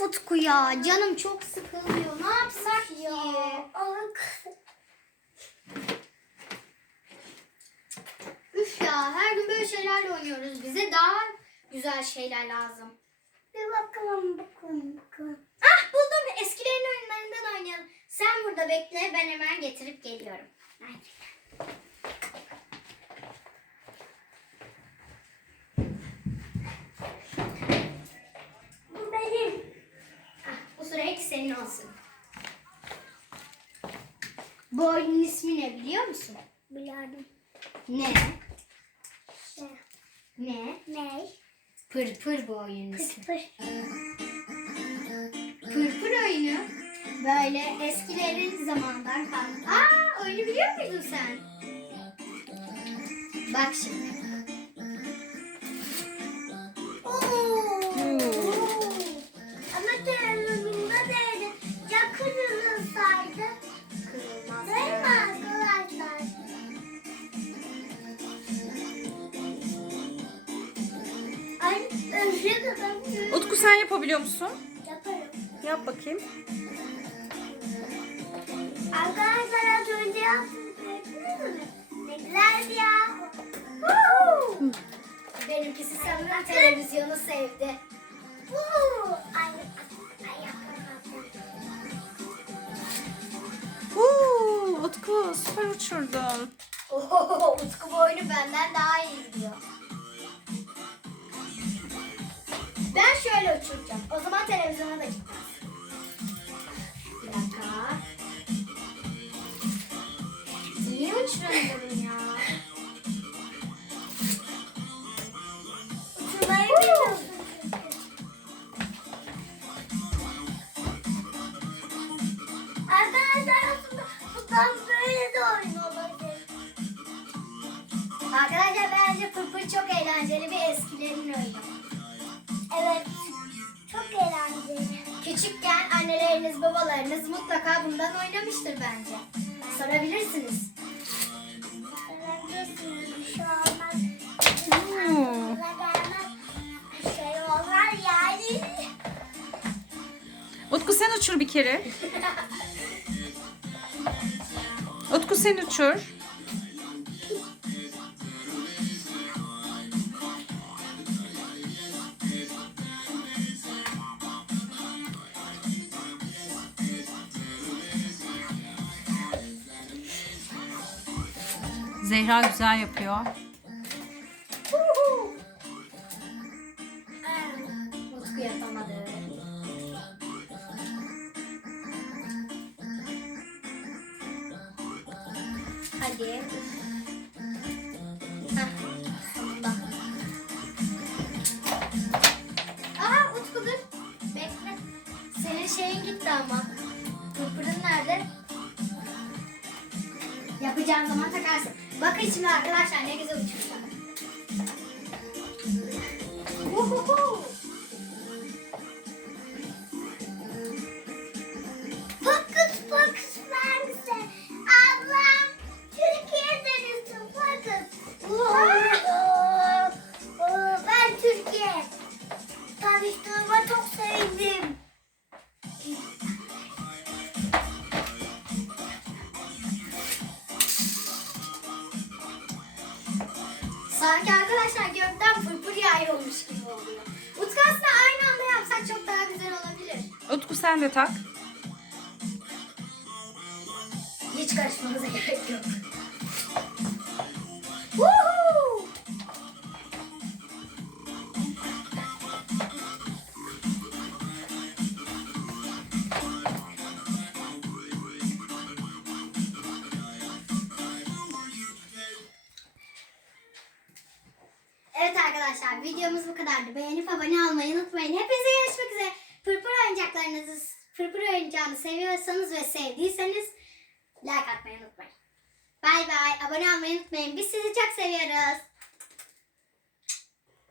Utku ya canım çok sıkılıyor. Ne yapsak ki? Üf ya her gün böyle şeylerle oynuyoruz. Bize daha güzel şeyler lazım. Bir bakalım bakalım bakalım. Ah buldum eskilerin oyunlarından oynayalım. Sen burada bekle ben hemen getirip geliyorum. Hadi. Bu benim. Ah, bu süreç senin olsun. Bu oyunun ismi ne biliyor musun? Biliyorum. Ne? Ne? Ne? Ne? Pırpır bu oyunun ismi. Pır pır. Pırpır oyunu böyle eskilerin zamandan kalma. Aa oyunu biliyor muydun sen? Bak şimdi. Utku sen yapabiliyor musun? Yaparım. Yap bakayım. Arkadaşlar az önce yaptım. Mü? Ne güzeldi ya. Benimkisi sanırım televizyonu sevdi. Ay, ay. Uuu, Utku süper uçurdun. Utku bu oyunu benden daha iyi biliyor. Ben şöyle uçuracağım. O zaman televizyona da gitmez. Bir dakika. Niye uçuramıyorum ya? Uçurmayı biliyorsun çünkü. Arkadaşlar aslında bundan böyle de oyun olabilir. Arkadaşlar bence Pırpır çok eğlenceli bir anneleriniz, babalarınız mutlaka bundan oynamıştır bence. Sorabilirsiniz. Olmaz. Hmm. Şey olmaz yani. Utku sen uçur bir kere. Utku sen uçur. Zehra güzel yapıyor. Utku. Hadi. Yapacağın zaman takarsın. Bakın şimdi arkadaşlar ne güzel uçuracak. Uhuhu. Sanki arkadaşlar gökten pırpır yağıyormuş gibi oluyor. Utku aslında aynı anda yapsak çok daha güzel olabilir. Utku sen de tak. Hiç karışmamıza gerek yok. Evet arkadaşlar videomuz bu kadardı. Beğenip abone olmayı unutmayın. Hepinize görüşmek üzere. Pırpır oyuncaklarınızı, pırpır oyuncağını seviyorsanız ve sevdiyseniz like atmayı unutmayın. Bay bay. Abone olmayı unutmayın. Biz sizi çok seviyoruz.